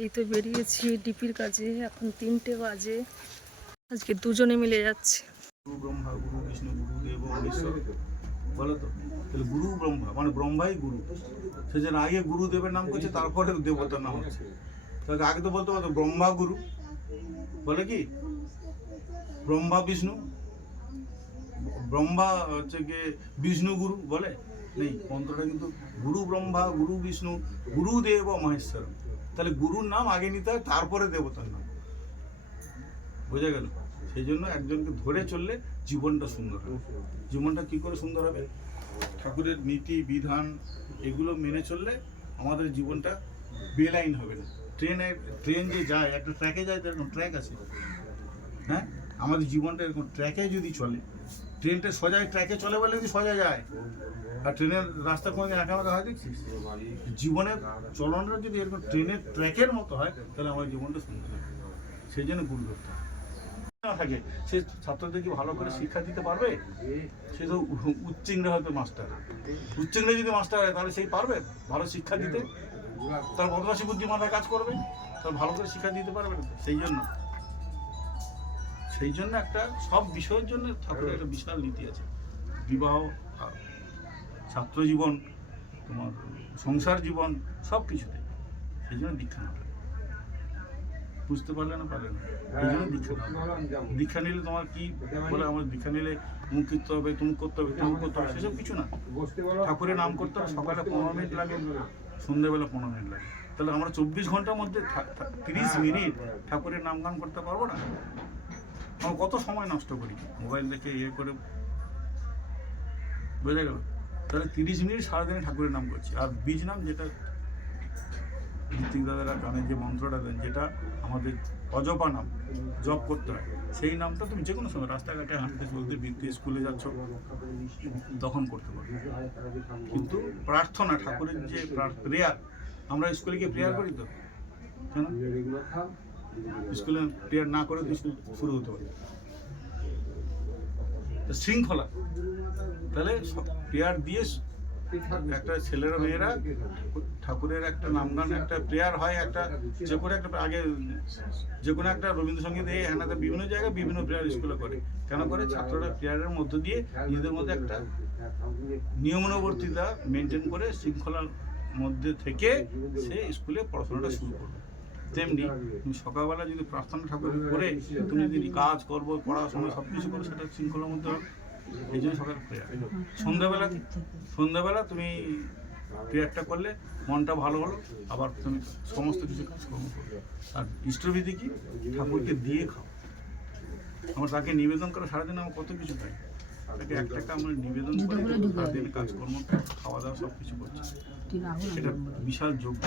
এই তো বেরিয়েছি ডিপির কাজে, এখন 3টে বাজে। আজকে দুজনে মিলে যাচ্ছে। গুরু ব্রহ্মা গুরু বিষ্ণু গুরু দেব মহেশ্বর বলো তো, তাহলে গুরু ব্রহ্মা মানে ব্রহ্মাই গুরু, সেজন্য আগে গুরুদেবের নাম করছে, তারপরে দেবতার নাম হচ্ছে। তাহলে আগে তো বলতে পারতো ব্রহ্মা গুরু, বলে কি ব্রহ্মা বিষ্ণু, ব্রহ্মা হচ্ছে গিয়ে বিষ্ণু গুরু বলে নেই, মন্ত্রটা কিন্তু গুরু ব্রহ্মা গুরু বিষ্ণু গুরু দেব মহেশ্বর। তাহলে গুরুর নাম আগে নিতে হয়, তারপরে দেবতার নাম, বোঝা গেল? সেই জন্য একজনকে ধরে চললে জীবনটা সুন্দর হবে। জীবনটা কি করে সুন্দর হবে? ঠাকুরের নীতি বিধান এগুলো মেনে চললে আমাদের জীবনটা বেলাইন হবে না। ট্রেন যে যায় একটা ট্র্যাকে যায়, তো এরকম ট্র্যাক আছে, হ্যাঁ? আমাদের জীবনটা এরকম ট্র্যাকে যদি চলে, ট্রেনটা সোজায় ট্র্যাকে চলে বলে যদি সোজা যায়, আর ট্রেনের রাস্তা কোনোদিন একা একা হয় দেখছিস? জীবনের চলনটা যদি এরকম ট্রেনের ট্র্যাকের মতো হয়, তাহলে আমার জীবনটা সুন্দর হবে। সেই জন্য গুরু ধরতে হবে। না থাকে সে ছাত্রদেরকে ভালো করে শিক্ষা দিতে পারবে? সে তো উচ্চিংড়ে হয়তো মাস্টার, উচ্চিংড়ে যদি মাস্টার হয় তাহলে সেই পারবে ভালো শিক্ষা দিতে? তার বদমাশি বুদ্ধি মাথায় কাজ করবে, তার ভালো করে শিক্ষা দিতে পারবে না। সেই জন্য একটা সব বিষয়ের জন্য ঠাকুরের একটা বিশাল নীতি আছে। বিবাহ, ছাত্র জীবন, তোমার সংসার জীবন, সব কিছুতে। সেই জন্য দীক্ষা নেওয়া। বুঝতে পারলে না পারলে না, এই জন্য দীক্ষা নেওয়া। দীক্ষা নিলে তোমার কি বলে, আমার দীক্ষা নিলে মুখ করতে হবে, তুমি করতে হবে, তুমি করতে হবে, সেসব কিছু না। ঠাকুরের নাম করতে হবে, সকালে 15 মিনিট লাগে, সন্ধ্যেবেলা 15 মিনিট লাগে। তাহলে আমরা 24 ঘন্টার মধ্যে 30 মিনিট ঠাকুরের নাম গান করতে পারবো না? আমরা কত সময় নষ্ট করি মোবাইল দেখে করে, বোঝা গেল? তাহলে 30 মিনিট সারাদিনে ঠাকুরের নাম করছি। আর বীজ নাম, যেটা ঋত্বিক দাদারা গানে যে মন্ত্রটা দেন, যেটা আমাদের অজপা নাম, জপ করতে হয়, সেই নামটা তুমি যে কোনো সময় রাস্তাঘাটে হাঁটতে চলতে বৃত্তি স্কুলে যাচ্ছ তখন করতে পারবে। কিন্তু প্রার্থনা, ঠাকুরের যে প্রেয়ার, আমরা স্কুলে গিয়ে প্রেয়ার করি তো, কেন? স্কুলে প্রেয়ার না করে তো স্কুল শুরু হতে পারে। শৃঙ্খলা, তাহলে প্রেয়ার দিয়ে একটা ছেলেরা মেয়েরা ঠাকুরের একটা নাম গান, একটা প্রেয়ার হয়, একটা যে কোনো একটা আগে যে কোনো একটা রবীন্দ্রসঙ্গীত এই হ্যানাতে বিভিন্ন জায়গায় বিভিন্ন প্রেয়ার স্কুলে করে। কেন করে? ছাত্ররা প্রেয়ারের মধ্য দিয়ে নিজেদের মধ্যে একটা নিয়মানুবর্তিতা মেনটেন করে শৃঙ্খলার মধ্যে থেকে সে স্কুলে পড়াশোনাটা শুরু করবে। তেমনি তুমি সকালবেলা যদি প্রার্থনা ঠাকুর করে তুমি যদি কাজ করবো, পড়াশোনা সব কিছু করো, সেটা শৃঙ্খলার মধ্যে হবে। এই জন্য সকাল প্রেয়ার। সন্ধ্যাবেলা তুমি প্রেয়ারটা করলে মনটা ভালো হলো, আবার তুমি সমস্ত কিছু কাজকর্ম করবে। আর ইষ্টবিধি কি? ঠাকুরকে দিয়ে খাও। আমরা তাকে নিবেদন করে সারাদিন আমরা কত কিছু খাই, তাকে এক টাকা আমরা নিবেদন করে সারাদিন কাজকর্ম, খাওয়া দাওয়া সব কিছু করছি। এটা বিশাল যোগ্য।